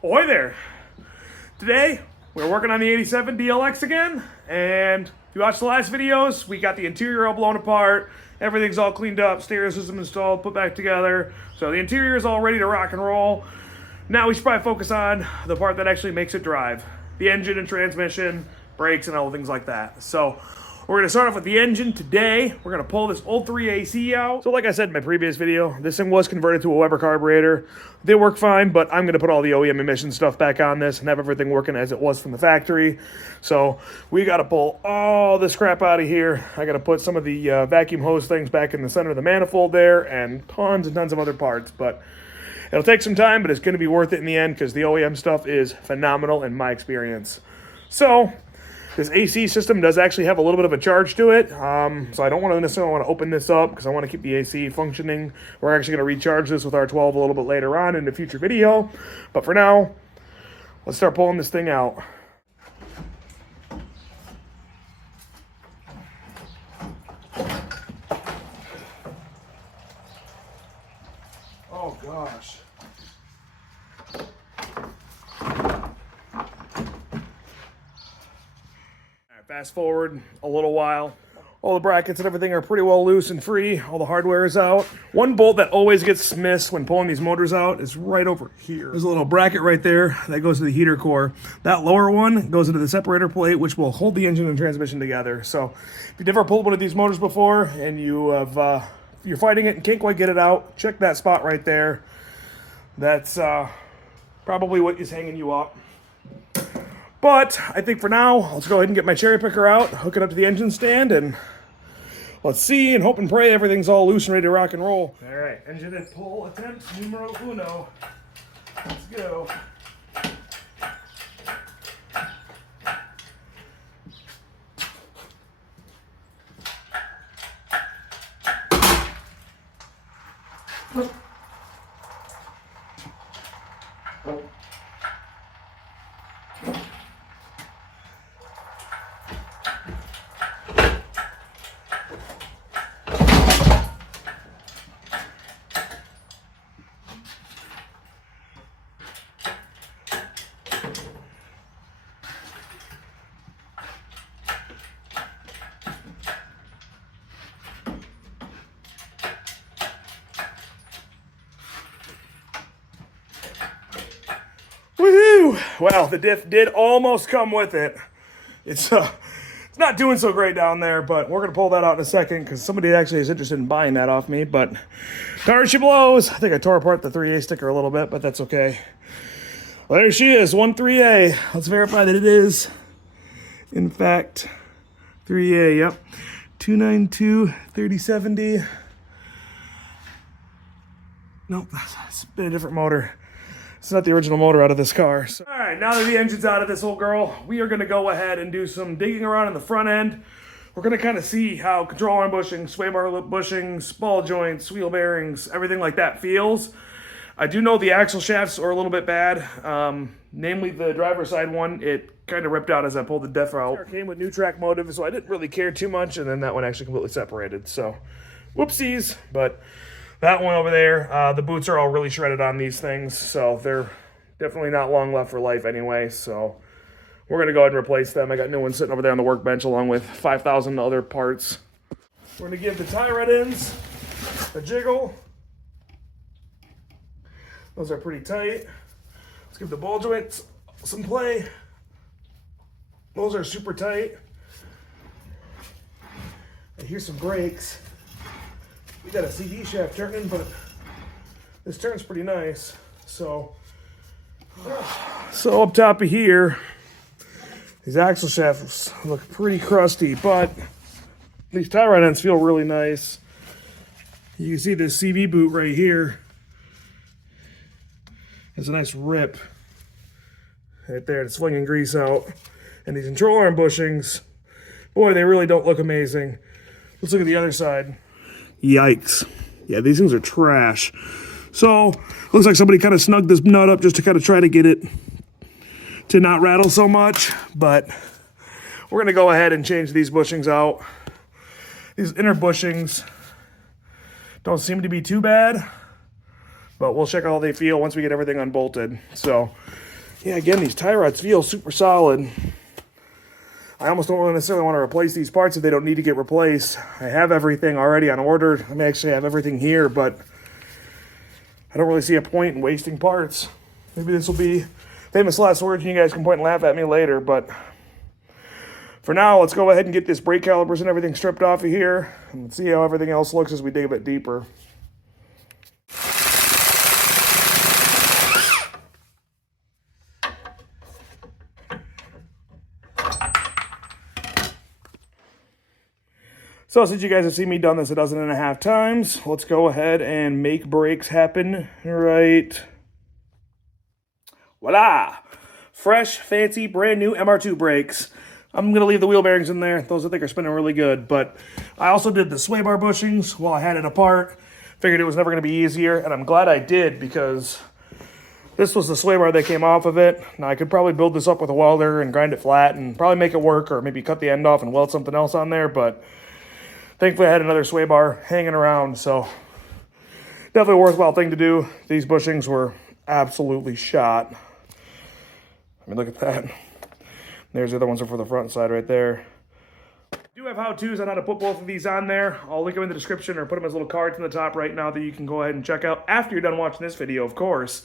Ahoy there! Today, we're working on the 87 DLX again, and if you watched the last videos, we got the interior all blown apart, everything's all cleaned up, stereo system installed, put back together, so the interior is all ready to rock and roll. Now we should probably focus on the part that actually makes it drive. The engine and transmission, brakes, and all things like that. So, we're gonna start off with the engine today. We're gonna pull this old 3 AC out. So like I said in my previous video, this thing was converted to a Weber carburetor. They work fine, but I'm gonna put all the OEM emission stuff back on this and have everything working as it was from the factory. So we gotta pull all this crap out of here. I gotta put some of the vacuum hose things back in the center of the manifold there and tons of other parts. But it'll take some time, but it's gonna be worth it in the end because the OEM stuff is phenomenal in my experience. So, this AC system does actually have a little bit of a charge to it, so I don't necessarily want to open this up because I want to keep the AC functioning. We're actually going to recharge this with R12 a little bit later on in a future video, but for now, let's start pulling this thing out. Oh gosh. Fast forward a little while. All the brackets and everything are pretty well loose and free. All the hardware is out. One bolt that always gets missed when pulling these motors out is right over here. There's a little bracket right there that goes to the heater core. That lower one goes into the separator plate, which will hold the engine and transmission together. So if you've never pulled one of these motors before and you're fighting it and can't quite get it out, check that spot right there. That's probably what is hanging you up. But I think for now, let's go ahead and get my cherry picker out, hook it up to the engine stand, and let's see and hope and pray everything's all loose and ready to rock and roll. All right, engine and pull attempt numero uno. Let's go. Woohoo! Well, the diff did almost come with it. It's not doing so great down there, but we're gonna pull that out in a second because somebody actually is interested in buying that off me. But darn, she blows. I think I tore apart the 3A sticker a little bit, but that's okay. Well, there she is, 13A. Let's verify that it is, in fact, 3A. Yep, 292 3070. Nope, it's been a different motor. It's not the original motor out of this car. So, all right, now that the engine's out of this old girl, we are gonna go ahead and do some digging around in the front end. We're gonna kind of see how control arm bushings, sway bar lip bushings, ball joints, wheel bearings, everything like that feels. I do know the axle shafts are a little bit bad. Namely the driver's side one, it kind of ripped out as I pulled the diff out. It came with new track motive, so I didn't really care too much, and then that one actually completely separated. So, whoopsies, but that one over there, the boots are all really shredded on these things, so they're definitely not long left for life anyway, so we're gonna go ahead and replace them. I got new ones sitting over there on the workbench along with 5,000 other parts. We're gonna give the tie rod ends a jiggle. Those are pretty tight. Let's give the ball joints some play. Those are super tight. And here's some brakes. We got a CD shaft turning, but this turns pretty nice. So up top of here, these axle shafts look pretty crusty, but these tie rod ends feel really nice. You can see this CV boot right here. There's a nice rip right there. It's flinging grease out. And these control arm bushings, boy, they really don't look amazing. Let's look at the other side. Yikes. Yeah, these things are trash. So, looks like somebody kind of snugged this nut up just to kind of try to get it to not rattle so much. But we're going to go ahead and change these bushings out. These inner bushings don't seem to be too bad, but we'll check how they feel once we get everything unbolted. So, Yeah, again, these tie rods feel super solid. I almost don't necessarily want to replace these parts if they don't need to get replaced. I have everything already on order. I may actually have everything here, but I don't really see a point in wasting parts. Maybe this will be famous last words and you guys can point and laugh at me later, but for now, let's go ahead and get this brake calipers and everything stripped off of here and see how everything else looks as we dig a bit deeper. So since you guys have seen me done this 1.5 times, let's go ahead and make brakes happen right. Voila! Fresh, fancy, brand new MR2 brakes. I'm going to leave the wheel bearings in there. Those I think are spinning really good. But I also did the sway bar bushings while I had it apart. Figured it was never going to be easier, and I'm glad I did because this was the sway bar that came off of it. Now I could probably build this up with a welder and grind it flat and probably make it work, or maybe cut the end off and weld something else on there, but thankfully I had another sway bar hanging around, so definitely a worthwhile thing to do. These bushings were absolutely shot. I mean, look at that. There's the other ones for the front side right there. I do have how-tos on how to put both of these on there. I'll link them in the description or put them as little cards in the top right now that you can go ahead and check out after you're done watching this video, of course.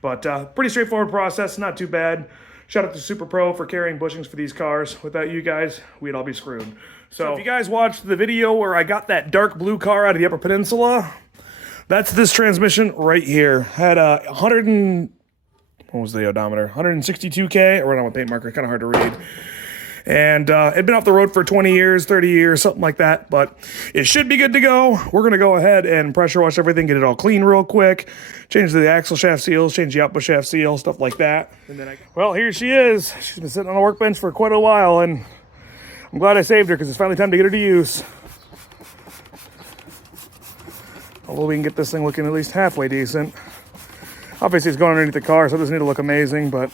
But pretty straightforward process, not too bad. Shout out to Super Pro for carrying bushings for these cars. Without you guys, we'd all be screwed. So if you guys watched the video where I got that dark blue car out of the Upper Peninsula, that's this transmission right here. Had a what was the odometer? 162K, or on a paint marker, kind of hard to read. And it'd been off the road for 20 years, 30 years, something like that. But it should be good to go. We're going to go ahead and pressure wash everything, get it all clean real quick. Change the axle shaft seals, change the output shaft seal, stuff like that. And then well, here she is. She's been sitting on a workbench for quite a while, and I'm glad I saved her because it's finally time to get her to use. Although we can get this thing looking at least halfway decent. Obviously, it's going underneath the car, so it doesn't need to look amazing, but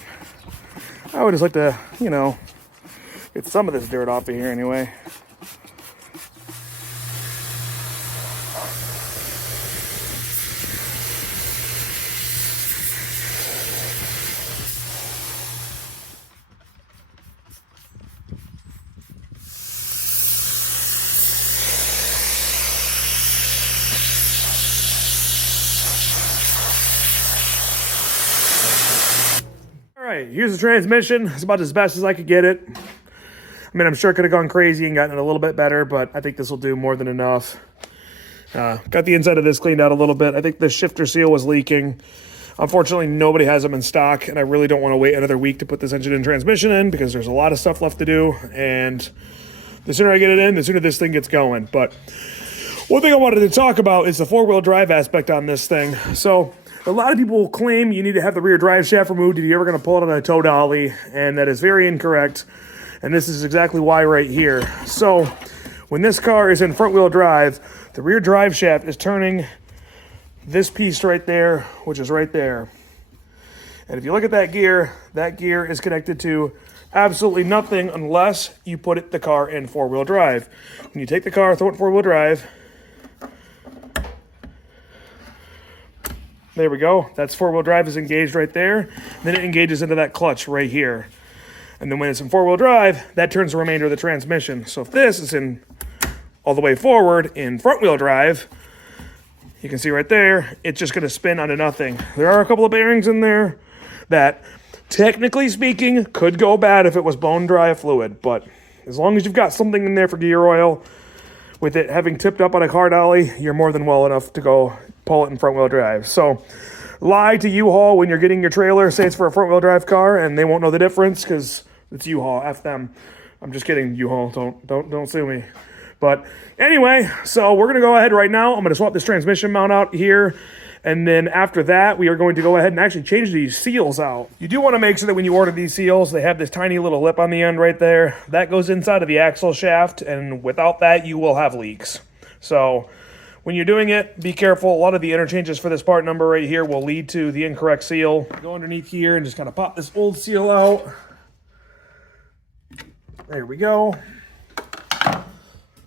I would just like to, you know, get some of this dirt off of here anyway. Alright, here's the transmission. It's about as best as I could get it. I mean, I'm sure it could have gone crazy and gotten it a little bit better, but I think this will do more than enough. Got the inside of this cleaned out a little bit. I think the shifter seal was leaking. Unfortunately, nobody has them in stock, and I really don't want to wait another week to put this engine and transmission in because there's a lot of stuff left to do, and the sooner I get it in, the sooner this thing gets going. But one thing I wanted to talk about is the four-wheel drive aspect on this thing. So a lot of people claim you need to have the rear drive shaft removed if you're ever going to pull it on a tow dolly, and that is very incorrect. And this is exactly why right here. So when this car is in front-wheel drive, the rear drive shaft is turning this piece right there, which is right there. And if you look at that gear is connected to absolutely nothing unless you put the car in four-wheel drive. When you take the car, throw it in four-wheel drive, there we go. That's four-wheel drive is engaged right there. Then it engages into that clutch right here. And then when it's in four-wheel drive, that turns the remainder of the transmission. So if this is in all the way forward in front-wheel drive, you can see right there, it's just going to spin onto nothing. There are a couple of bearings in there that, technically speaking, could go bad if it was bone dry fluid. But as long as you've got something in there for gear oil, with it having tipped up on a car dolly, you're more than well enough to go pull it in front-wheel drive. So lie to U-Haul when you're getting your trailer, say it's for a front-wheel drive car, and they won't know the difference because it's U-Haul. F them. I'm just kidding, U-Haul. Don't sue me. But anyway, so we're going to go ahead right now. I'm going to swap this transmission mount out here. And then after that, we are going to go ahead and actually change these seals out. You do want to make sure that when you order these seals, they have this tiny little lip on the end right there. That goes inside of the axle shaft, and without that, you will have leaks. So when you're doing it, be careful. A lot of the interchanges for this part number right here will lead to the incorrect seal. Go underneath here and just kind of pop this old seal out. There we go.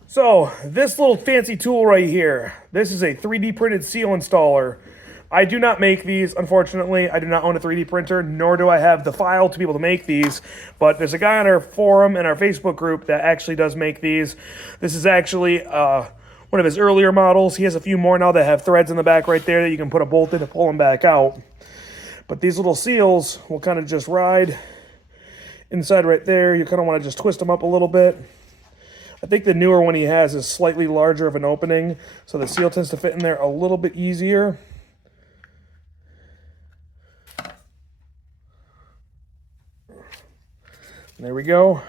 So this little fancy tool right here, this is a 3D printed seal installer. I do not make these, unfortunately. I do not own a 3D printer, nor do I have the file to be able to make these. But there's a guy on our forum and our Facebook group that actually does make these. This is actually one of his earlier models. He has a few more now that have threads in the back right there that you can put a bolt in to pull them back out. But these little seals will kind of just ride inside right there. You kind of want to just twist them up a little bit. I think the newer one he has is slightly larger of an opening, so the seal tends to fit in there a little bit easier. There we go.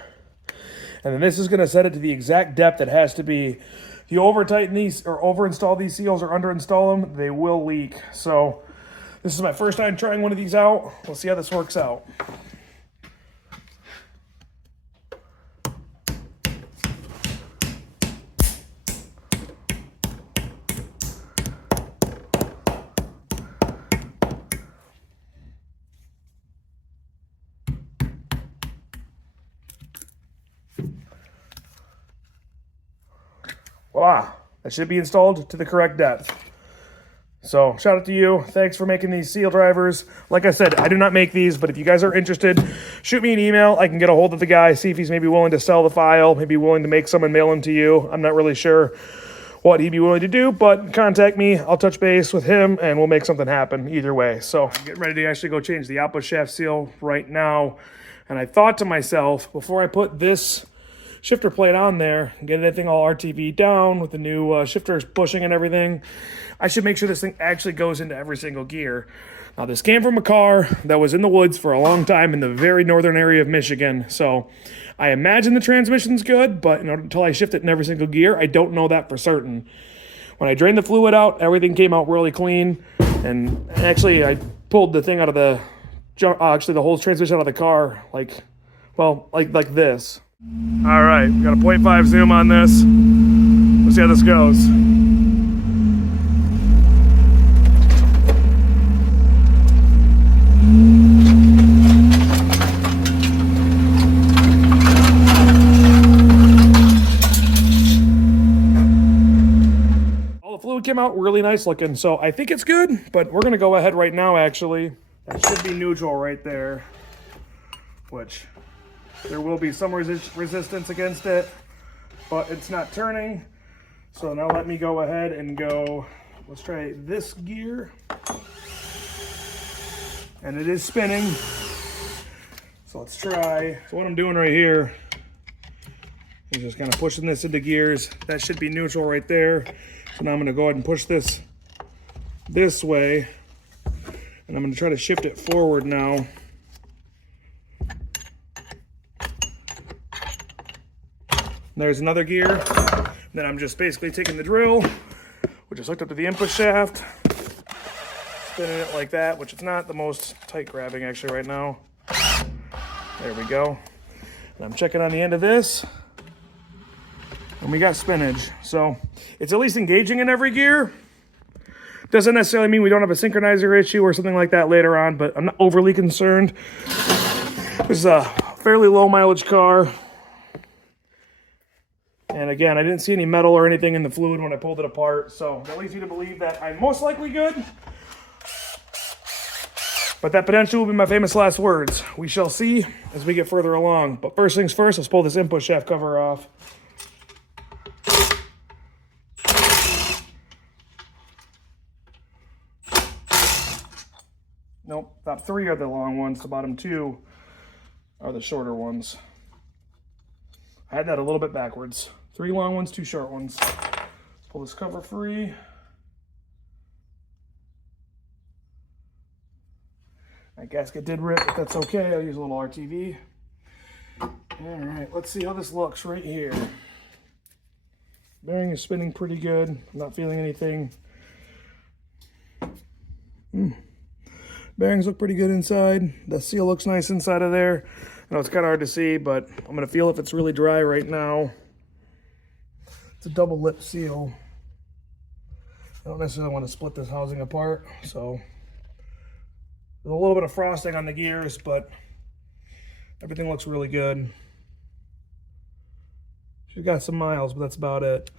And then this is going to set it to the exact depth it has to be. If you over tighten these or over install these seals or under install them, they will leak. So this is my first time trying one of these out. We'll see how this works out. Voila, that should be installed to the correct depth. So shout out to you. Thanks for making these seal drivers. Like I said, I do not make these, but if you guys are interested, shoot me an email. I can get a hold of the guy, see if he's maybe willing to sell the file, maybe willing to make some and mail them to you. I'm not really sure what he'd be willing to do, but contact me. I'll touch base with him and we'll make something happen either way. So I'm getting ready to actually go change the output shaft seal right now. And I thought to myself, before I put this shifter plate on there and get everything all RTV down with the new shifter bushing and everything, I should make sure this thing actually goes into every single gear. Now this came from a car that was in the woods for a long time in the very northern area of Michigan, so I imagine the transmission's good, but until I shift it in every single gear, I don't know that for certain. When I drained the fluid out, everything came out really clean, and actually I pulled the thing out of the actually the whole transmission out of the car like this. All right, we got a 0.5 zoom on this. Let's see how this goes. All the fluid came out really nice looking, so I think it's good, but we're gonna go ahead right now actually. That should be neutral right there, which there will be some resistance against it, but it's not turning. So now let me go ahead and go, let's try this gear. And it is spinning. So let's try. So what I'm doing right here is just kind of pushing this into gears. That should be neutral right there. So now I'm gonna go ahead and push this way. And I'm gonna try to shift it forward now. There's another gear. Then I'm just basically taking the drill, which is hooked up to the input shaft, spinning it like that, which it's not the most tight grabbing actually right now. There we go. And I'm checking on the end of this, and we got spinach. So it's at least engaging in every gear. Doesn't necessarily mean we don't have a synchronizer issue or something like that later on, but I'm not overly concerned. This is a fairly low mileage car. And again, I didn't see any metal or anything in the fluid when I pulled it apart, so that leads me to believe that I'm most likely good. But that potentially will be my famous last words. We shall see as we get further along. But first things first, let's pull this input shaft cover off. Nope, top 3 are the long ones, the bottom 2 are the shorter ones. I had that a little bit backwards. 3 long ones, 2 short ones. Let's pull this cover free. That gasket did rip, but that's okay. I'll use a little RTV. All right, let's see how this looks right here. Bearing is spinning pretty good. I'm not feeling anything. Bearings look pretty good inside. The seal looks nice inside of there. I know it's kind of hard to see, but I'm going to feel if it's really dry right now. It's a double lip seal. I don't necessarily want to split this housing apart, so there's a little bit of frosting on the gears, but everything looks really good. She's got some miles, but that's about it.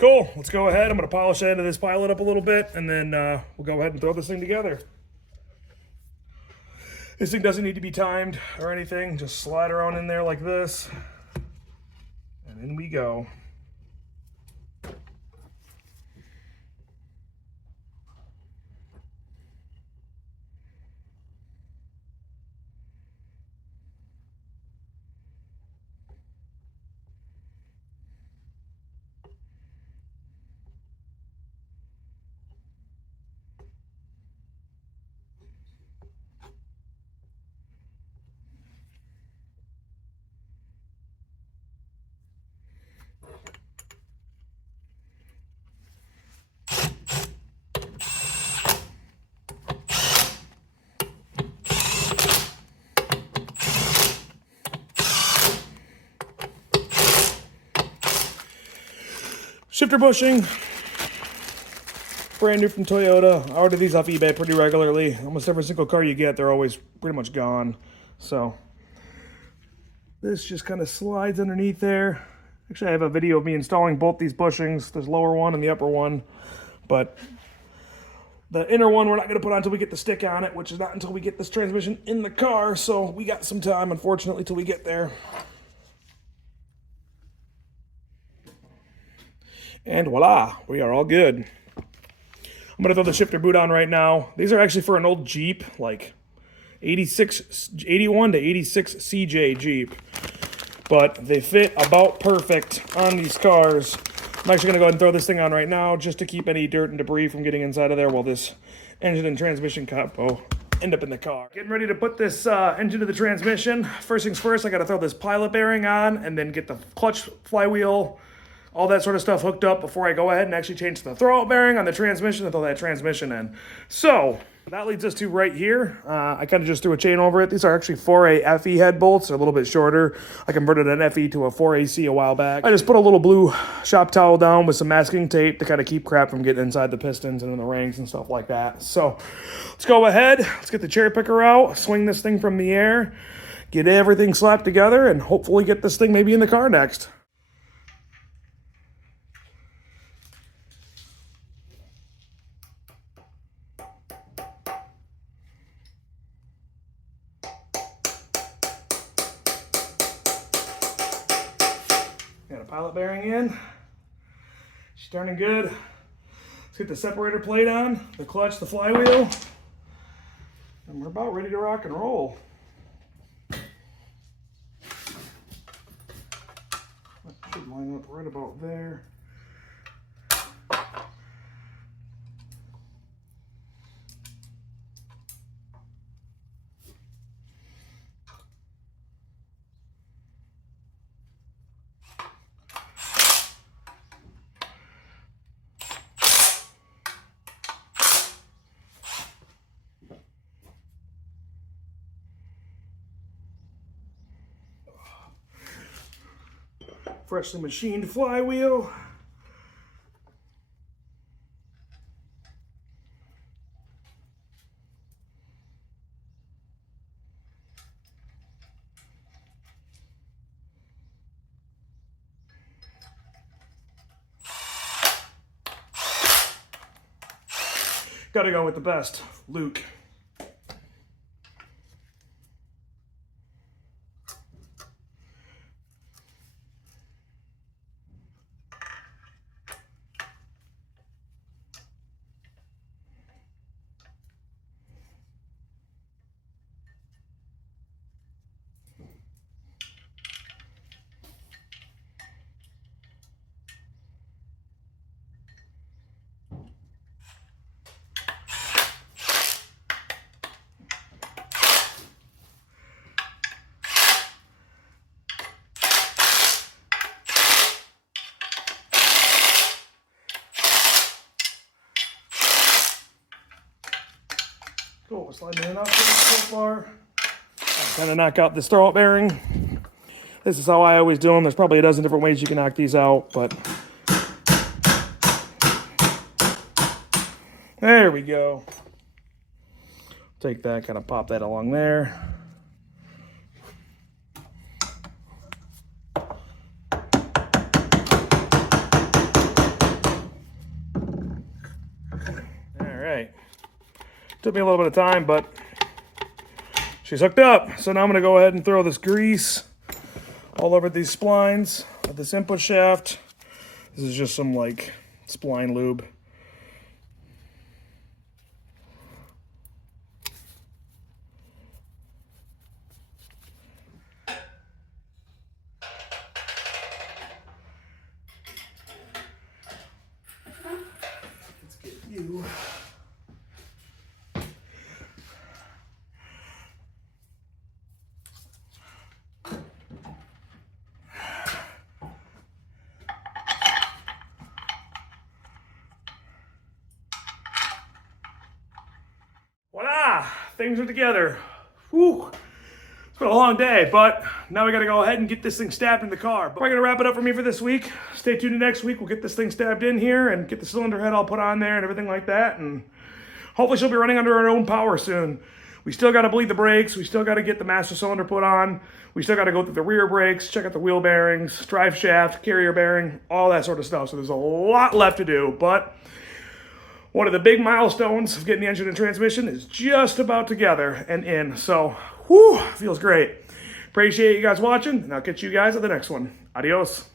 Cool, let's go ahead. I'm gonna polish the end of this pilot up a little bit, and then we'll go ahead and throw this thing together. This thing doesn't need to be timed or anything. Just slide her on in there like this, and in we go. Shifter bushing, brand new from Toyota. I order these off eBay pretty regularly. Almost every single car you get, they're always pretty much gone. So this just kind of slides underneath there. Actually, I have a video of me installing both these bushings. There's lower one and the upper one, but the inner one we're not going to put on until we get the stick on it, which is not until we get this transmission in the car. So we got some time, unfortunately, till we get there. And voila, we are all good. I'm gonna throw the shifter boot on right now. These are actually for an old Jeep, like 81 to 86 CJ Jeep. But they fit about perfect on these cars. I'm actually gonna go ahead and throw this thing on right now just to keep any dirt and debris from getting inside of there while this engine and transmission combo end up in the car. Getting ready to put this engine to the transmission. First things first, I gotta throw this pilot bearing on and then get the clutch, flywheel, all that sort of stuff hooked up before I go ahead and actually change the throwout bearing on the transmission and throw that transmission in. So that leads us to right here. I kind of just threw a chain over it. These are actually 4A FE head bolts. They're a little bit shorter. I converted an FE to a 4AC a while back. I just put a little blue shop towel down with some masking tape to kind of keep crap from getting inside the pistons and in the rings and stuff like that. So let's go ahead. Let's get the cherry picker out, swing this thing from the air, get everything slapped together, and hopefully get this thing maybe in the car next. Got a pilot bearing in. She's turning good. Let's get the separator plate on, the clutch, the flywheel, and we're about ready to rock and roll. That should line up right about there. Freshly machined flywheel. Gotta go with the best, Luke. Cool, we're sliding in and out so far. Kind of knock out this throwout bearing. This is how I always do them. There's probably a dozen different ways you can knock these out, but there we go. Take that, kind of pop that along there. Took me a little bit of time, but she's hooked up. So now I'm gonna go ahead and throw this grease all over these splines of this input shaft. This is just some like spline lube. Let's get you. Voila! Things are together. Whew. It's been a long day, but now we gotta go ahead and get this thing stabbed in the car. But we're gonna wrap it up for me for this week. Stay tuned to next week. We'll get this thing stabbed in here and get the cylinder head all put on there and everything like that. And hopefully she'll be running under her own power soon. We still gotta bleed the brakes. We still gotta get the master cylinder put on. We still gotta go through the rear brakes, check out the wheel bearings, drive shaft, carrier bearing, all that sort of stuff. So there's a lot left to do, but one of the big milestones of getting the engine and transmission is just about together and in. So, whew, feels great. Appreciate you guys watching, and I'll catch you guys at the next one. Adios.